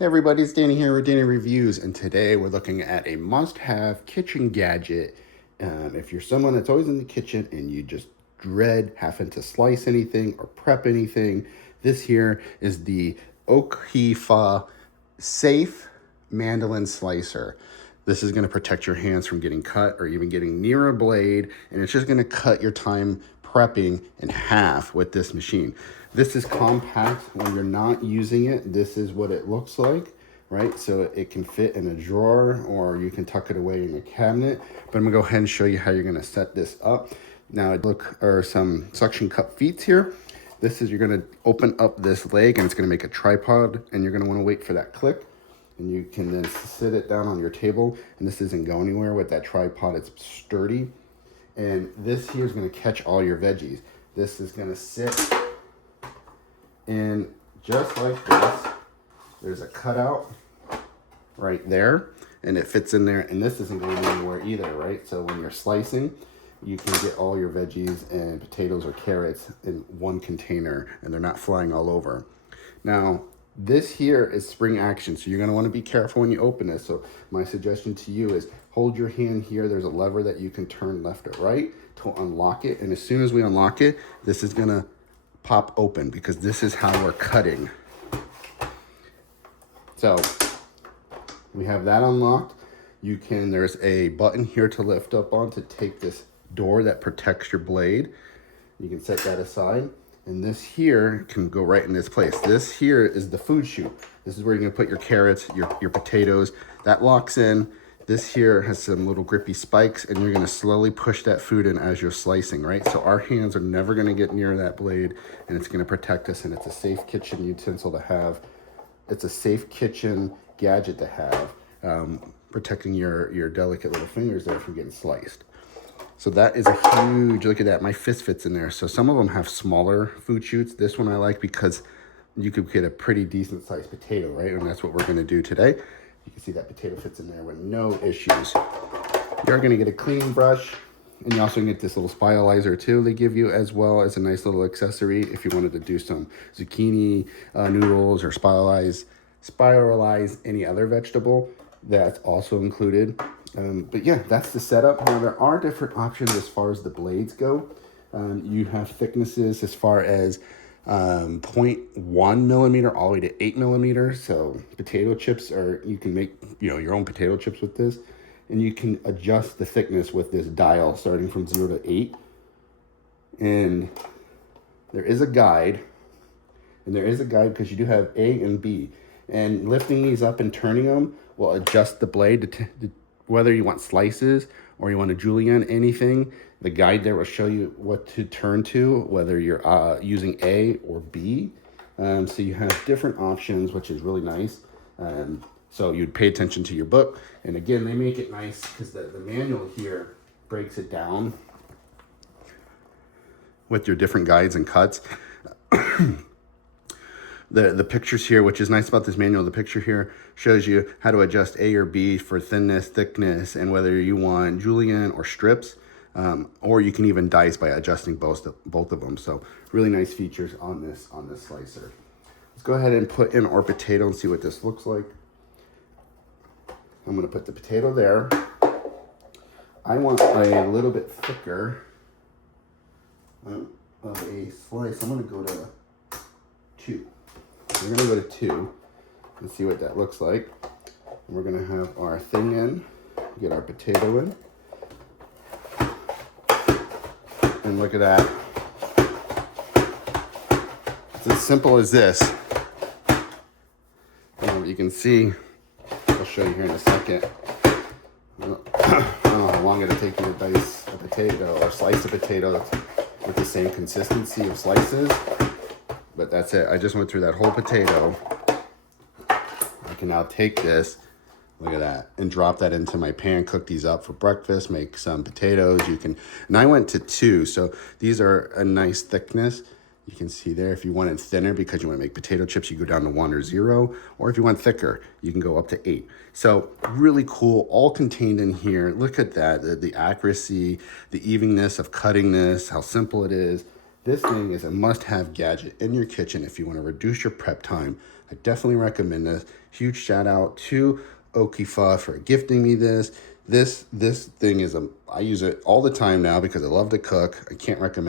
Hey everybody, it's Danny here with Danny Reviews, and today we're looking at a must-have kitchen gadget. If you're someone that's always in the kitchen and you just dread having to slice anything or prep anything, this here is the Oink Safe Mandolin Slicer. This is going to protect your hands from getting cut or even getting near a blade, and it's just going to cut your time prepping in half with this machine. This is compact. When you're not using it, this is what it looks like, right? So it can fit in a drawer or you can tuck it away in a cabinet. But I'm gonna go ahead and show you how you're gonna set this up. Now are some suction cup feet here. This is, you're gonna open up this leg and it's gonna make a tripod, and you're gonna wanna wait for that click. And you can then sit it down on your table, and this isn't going anywhere with that tripod. It's sturdy. And this here is gonna catch all your veggies. This is gonna sit in just like this. There's a cutout right there, and it fits in there, and this isn't going anywhere either, right? So when you're slicing, you can get all your veggies and potatoes or carrots in one container, and they're not flying all over. Now, this here is spring action, so you're gonna wanna be careful when you open this. So my suggestion to you is hold your hand here. There's a lever that you can turn left or right to unlock it, and as soon as we unlock it, this is gonna pop open, because this is how we're cutting. So we have that unlocked. There's a button here to lift up on to take this door that protects your blade. You can set that aside. And this here can go right in this place. This here is the food chute. This is where you're gonna put your carrots, your potatoes. That locks in. This here has some little grippy spikes, and you're gonna slowly push that food in as you're slicing, right? So our hands are never gonna get near that blade, and it's gonna protect us, and it's a safe kitchen utensil to have. It's a safe kitchen gadget to have, protecting your delicate little fingers there from getting sliced. So that is a huge, look at that, my fist fits in there. So some of them have smaller food chutes. This one I like because you could get a pretty decent sized potato, right? And that's what we're gonna do today. You can see that potato fits in there with no issues. You're gonna get a cleaning brush, and you also get this little spiralizer too they give you, as well as a nice little accessory if you wanted to do some zucchini noodles or spiralize any other vegetable. That's also included. But yeah, that's the setup. Now there are different options as far as the blades go. You have thicknesses as far as 0.1 millimeter all the way to 8 millimeters. So potato chips you can make your own potato chips with this, and you can adjust the thickness with this dial starting from 0 to 8. And there is a guide, because you do have A and B, and lifting these up and turning them will adjust the blade to whether you want slices or you want to julienne anything. The guide there will show you what to turn to, whether you're using A or B. So you have different options, which is really nice. So you'd pay attention to your book. And again, they make it nice because the manual here breaks it down with your different guides and cuts. The pictures here, which is nice about this manual, the picture here shows you how to adjust A or B for thinness, thickness, and whether you want julienne or strips, or you can even dice by adjusting both of them. So really nice features on this slicer. Let's go ahead and put in our potato and see what this looks like. I'm gonna put the potato there. I want a little bit thicker of a slice. I'm gonna go to 2. We're gonna go to 2 and see what that looks like. And we're gonna have our thing in, get our potato in. And look at that. It's as simple as this. You can see, I'll show you here in a second. I don't know how long it'll take you to dice a potato or slice a potato with the same consistency of slices. But that's it. I just went through that whole potato. I can now take this, look at that, and drop that into my pan, cook these up for breakfast, make some potatoes. And I went to 2, so these are a nice thickness. You can see there, if you want it thinner because you want to make potato chips, you go down to 1 or 0. Or if you want thicker, you can go up to 8. So really cool, all contained in here. Look at that, the accuracy, the evenness of cutting this, how simple it is. This thing is a must-have gadget in your kitchen if you want to reduce your prep time, I definitely recommend this. Huge shout out to Okifa for gifting me this. This thing is I use it all the time now because I love to cook. I can't recommend